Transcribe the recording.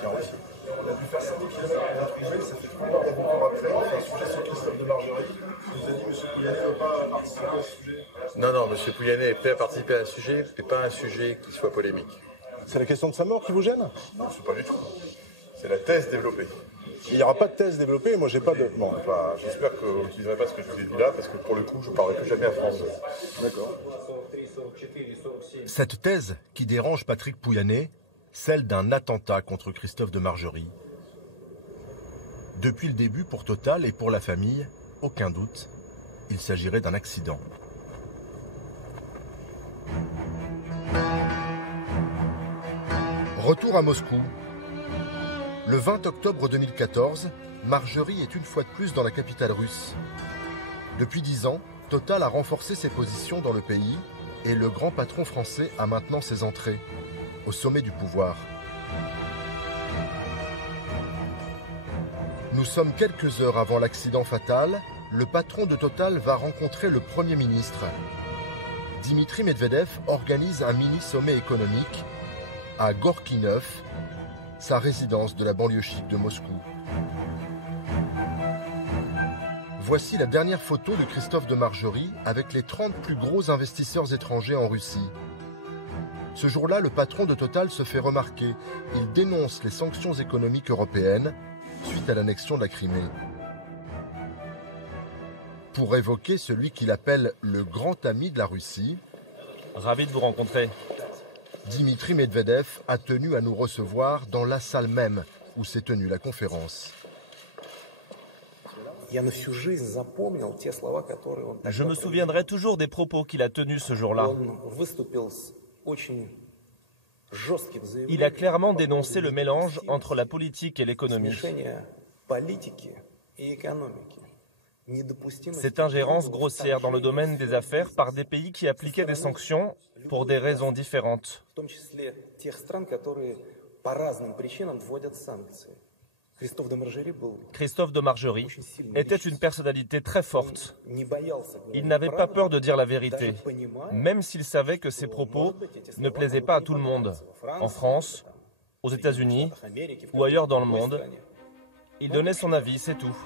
On a pu faire 50 km pour notre sujet, ça fait 3 mois d'avant qu'on rappelait, on fait un sujet sur Christophe de Margerie. Il nous a dit M. Pouyanné ne veut pas participer à ce sujet. Non, M. Pouyanné est prêt à participer à un sujet, mais pas un sujet qui soit polémique. C'est la question de sa mort qui vous gêne? Non, c'est pas du tout. C'est la thèse développée. Il n'y aura pas de thèse développée, moi j'ai pas de... Bon, enfin, j'espère que vous n'utiliserez pas ce que je vous ai dit là, parce que pour le coup, je ne parlerai plus jamais à France 2. D'accord. Cette thèse qui dérange Patrick Pouyanné, celle d'un attentat contre Christophe de Margerie. Depuis le début, pour Total et pour la famille, aucun doute, il s'agirait d'un accident. Retour à Moscou. Le 20 octobre 2014, Margerie est une fois de plus dans la capitale russe. Depuis 10 ans, Total a renforcé ses positions dans le pays et le grand patron français a maintenant ses entrées au sommet du pouvoir. Nous sommes quelques heures avant l'accident fatal. Le patron de Total va rencontrer le Premier ministre. Dimitri Medvedev organise un mini-sommet économique à Gorki 9, sa résidence de la banlieue chic de Moscou. Voici la dernière photo de Christophe de Margerie avec les 30 plus gros investisseurs étrangers en Russie. Ce jour-là, le patron de Total se fait remarquer. Il dénonce les sanctions économiques européennes suite à l'annexion de la Crimée. Pour évoquer celui qu'il appelle le grand ami de la Russie, ravi de vous rencontrer. Dimitri Medvedev a tenu à nous recevoir dans la salle même où s'est tenue la conférence. Je me souviendrai toujours des propos qu'il a tenus ce jour-là. Il a clairement dénoncé le mélange entre la politique et l'économie. Cette ingérence grossière dans le domaine des affaires par des pays qui appliquaient des sanctions pour des raisons différentes. Christophe de Margerie était une personnalité très forte. Il n'avait pas peur de dire la vérité, même s'il savait que ses propos ne plaisaient pas à tout le monde. En France, aux États-Unis ou ailleurs dans le monde, il donnait son avis, c'est tout.